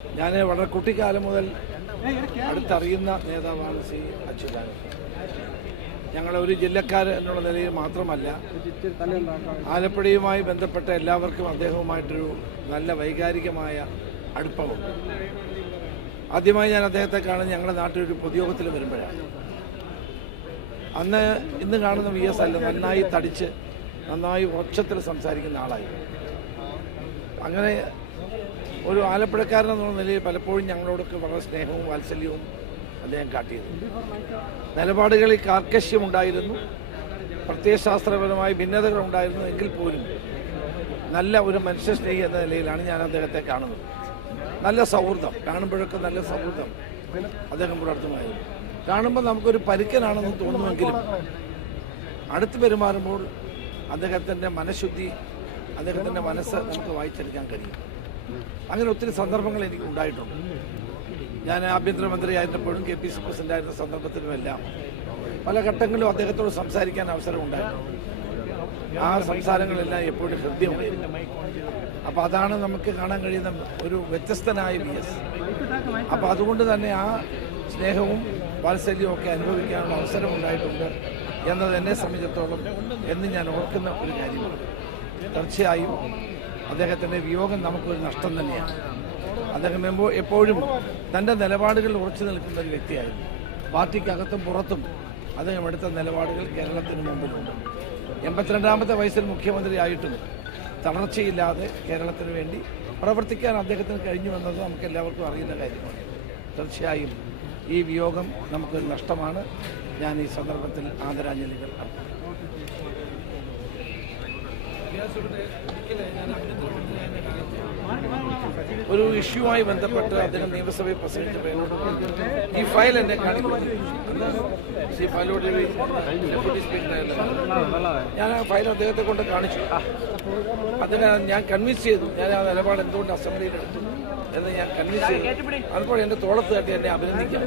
ഞാൻ വളരെ കുട്ടിക്കാലം മുതൽ അടുത്തറിയുന്ന നേതാവാണ് ശ്രീ അച്യുതാനന്ദൻ. ഞങ്ങളെ ഒരു ജില്ലക്കാർ എന്നുള്ള നിലയിൽ മാത്രമല്ല, ആലപ്പുഴയുമായി ബന്ധപ്പെട്ട എല്ലാവർക്കും അദ്ദേഹവുമായിട്ടൊരു നല്ല വൈകാരികമായ അടുപ്പമുണ്ട്. ആദ്യമായി ഞാൻ അദ്ദേഹത്തെ കാണുന്നത് ഞങ്ങളുടെ നാട്ടിലൊരു പൊതുയോഗത്തിൽ വരുമ്പോഴാണ്. ഇന്ന് കാണുന്ന VS അല്ല, നന്നായി തടിച്ച് നന്നായി ഉച്ചത്തിൽ സംസാരിക്കുന്ന ആളായിരുന്നു. അങ്ങനെ ഒരു ആലപ്പുഴക്കാരൻ എന്നുള്ള നിലയിൽ പലപ്പോഴും ഞങ്ങളോടൊക്കെ വളരെ സ്നേഹവും വാത്സല്യവും അദ്ദേഹം കാട്ടിയിരുന്നു. നിലപാടുകളിൽ കാർക്കശ്യമുണ്ടായിരുന്നു, പ്രത്യയശാസ്ത്രപരമായ ഭിന്നതകളുണ്ടായിരുന്നു. എങ്കിൽ പോലും നല്ല ഒരു മനുഷ്യസ്നേഹി എന്ന നിലയിലാണ് ഞാൻ അദ്ദേഹത്തെ കാണുന്നത്. നല്ല സൗഹൃദം, കാണുമ്പോഴൊക്കെ നല്ല സൗഹൃദം അദ്ദേഹം പുലർത്തുമായിരുന്നു. കാണുമ്പോൾ നമുക്കൊരു പരുക്കനാണെന്ന് തോന്നുമെങ്കിലും അടുത്ത് പെരുമാറുമ്പോൾ അദ്ദേഹത്തിൻ്റെ മനഃശുദ്ധി, അദ്ദേഹത്തിൻ്റെ മനസ്സ് നമുക്ക് വായിച്ചെടുക്കാൻ കഴിയും. അങ്ങനെ ഒത്തിരി സന്ദർഭങ്ങൾ എനിക്ക് ഉണ്ടായിട്ടുണ്ട്. ഞാൻ ആഭ്യന്തരമന്ത്രിയായിരുന്നപ്പോഴും KPC പ്രസിഡന്റായിരുന്ന സന്ദർഭത്തിലുമെല്ലാം പല ഘട്ടങ്ങളിലും അദ്ദേഹത്തോട് സംസാരിക്കാൻ അവസരം ഉണ്ടായിരുന്നു. ആ സംസാരങ്ങളെല്ലാം എപ്പോഴും ഹൃദ്യമായിരുന്നു. അപ്പോൾ അതാണ് നമുക്ക് കാണാൻ കഴിയുന്ന ഒരു വ്യത്യസ്തനായ VS. അപ്പോൾ അതുകൊണ്ട് തന്നെ ആ സ്നേഹവും വാത്സല്യവും ഒക്കെ അനുഭവിക്കാനുള്ള അവസരം ഉണ്ടായിട്ടുണ്ട് എന്നത് എന്നെ സംബന്ധിച്ചിടത്തോളം എന്ന് ഞാൻ ഓർക്കുന്ന ഒരു കാര്യമാണ്. തീർച്ചയായും അദ്ദേഹത്തിൻ്റെ വിയോഗം നമുക്കൊരു നഷ്ടം തന്നെയാണ്. അദ്ദേഹം എപ്പോഴും തൻ്റെ നിലപാടുകളിൽ ഉറച്ചു നിൽക്കുന്ന ഒരു വ്യക്തിയായിരുന്നു. പാർട്ടിക്കകത്തും പുറത്തും അദ്ദേഹം എടുത്ത നിലപാടുകൾ കേരളത്തിന് മുമ്പിലുണ്ട്. 82ാമത്തെ വയസ്സിൽ മുഖ്യമന്ത്രിയായിട്ടും തളർച്ചയില്ലാതെ കേരളത്തിന് വേണ്ടി പ്രവർത്തിക്കാൻ അദ്ദേഹത്തിന് കഴിഞ്ഞുവെന്നത് നമുക്ക് എല്ലാവർക്കും അറിയുന്ന കാര്യമാണ്. തീർച്ചയായും ഈ വിയോഗം നമുക്കൊരു നഷ്ടമാണ്. ഞാൻ ഈ സന്ദർഭത്തിൽ ആദരാഞ്ജലികൾ അർപ്പിക്കുന്നു. ഒരു ഇഷ്യൂമായി ബന്ധപ്പെട്ട് അദ്ദേഹം നിയമസഭയിൽ പ്രസംഗിച്ചപ്പോൾ ഈ ഫയൽ എന്നെ കാണിക്കുന്നു. ശ്രീ ഫയലോട് ഡെപ്യൂട്ടി സ്പീക്കറായിരുന്നു. ഞാൻ ആ ഫയൽ അദ്ദേഹത്തെ കൊണ്ട് കാണിച്ചു. അതിനെ ഞാൻ കൺവിൻസ് ചെയ്തു. ഞാൻ ആ നിലപാട് എന്തുകൊണ്ട് അസംബ്ലിയിൽ എടുത്തു എന്ന് ഞാൻ കൺവിൻസ് ചെയ്തു. അതുപോലെ എൻ്റെ തോളത്ത് തട്ടി എന്നെ അഭിനന്ദിക്കാം.